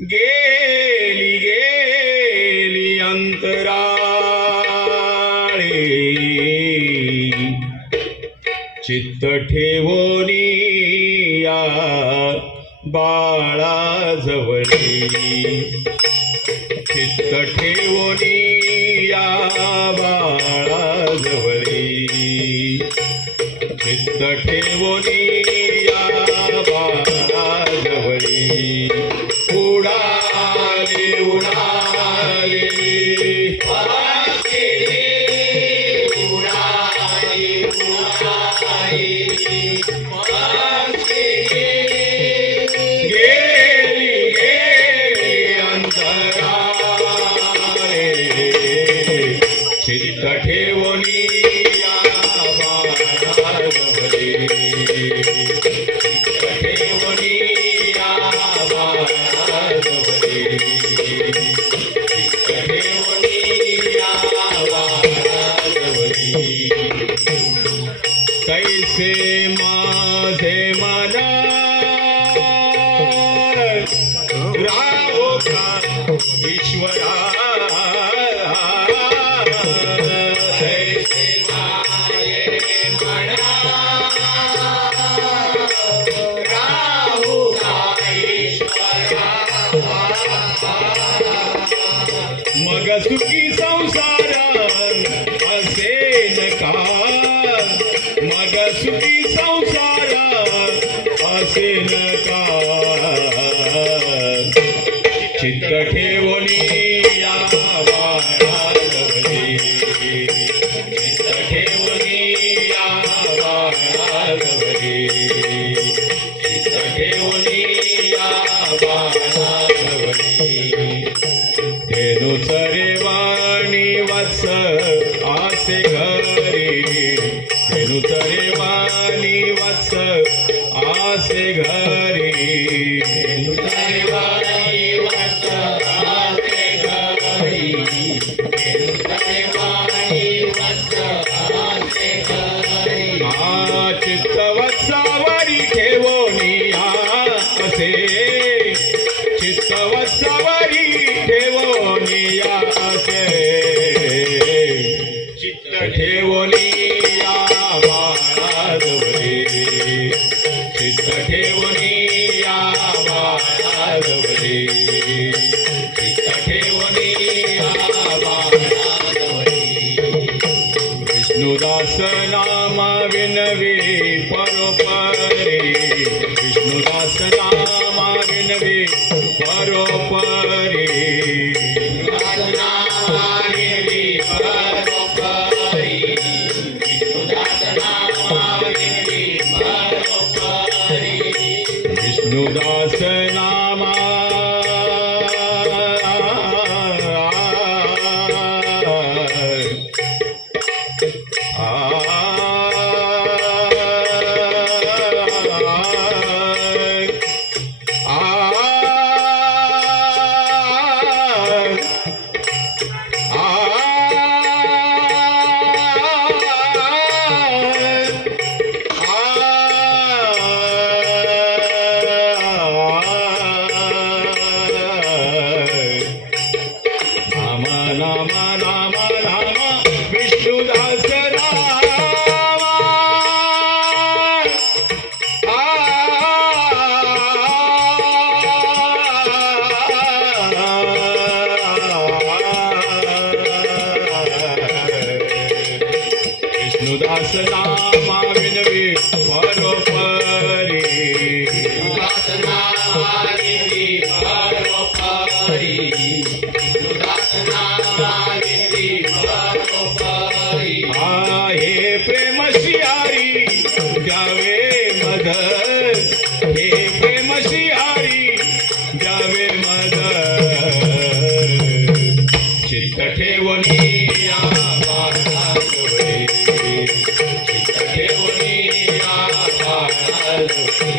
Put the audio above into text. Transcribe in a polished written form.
गेली गेली अंतराळे चित्त ठेवोनी या बाळाजवळी चित्त ठेवोनी या बाळाजवळी चित्त ठेवोनी या बाळाजवळी उडाले उडाले चित्त ठेवोनी या बाळाजवळी चित्त ठेवोनी या बाळाजवळी चित्त ठेवोनी या बाळाजवळी कैसे माझे मन राहो का ईश्वरा मग सुखी संसार असे नका मग सुखी संसार असे नका चित्त ठेवोनी या बाळाजवळी चित्त ठेवोनी या बाळाजवळी चित्त ठेवोनी या बाळाजवळी धेनु चरेवाणी वत्स आसे घरी धेनु चरेवाणी वत्स आसे घरी धेनु चरेवाणी वत्स आसे घरी धेनु चरेवाणी वत्स आसे घरी चित्त वत्सावरी ठेवोनी आसे चित्त वत्सावरी ठेवोनी आसे चित्त ठेवोनी या बाळाजवळी चित्त ठेवोनी या बाळाजवळी चित्त ठेवोनी या बाळाजवळी विष्णुदास नामा विनवे परोपरी विष्णुदास नामा विनवे परोपरी विष्णुदास नामा विष्णुदास विष्णुदास नामा विनवे परोपरी विष्णुदास नामा विनवे परोपरी विष्णुदास नामा विनवे परोपरी हे प्रेम शियारी द्यावे मद हे प्रेम शियारी द्यावे मद चित्त ठेवोनी या बाळाजवळी चित्त ठेवोनी या बाळाजवळी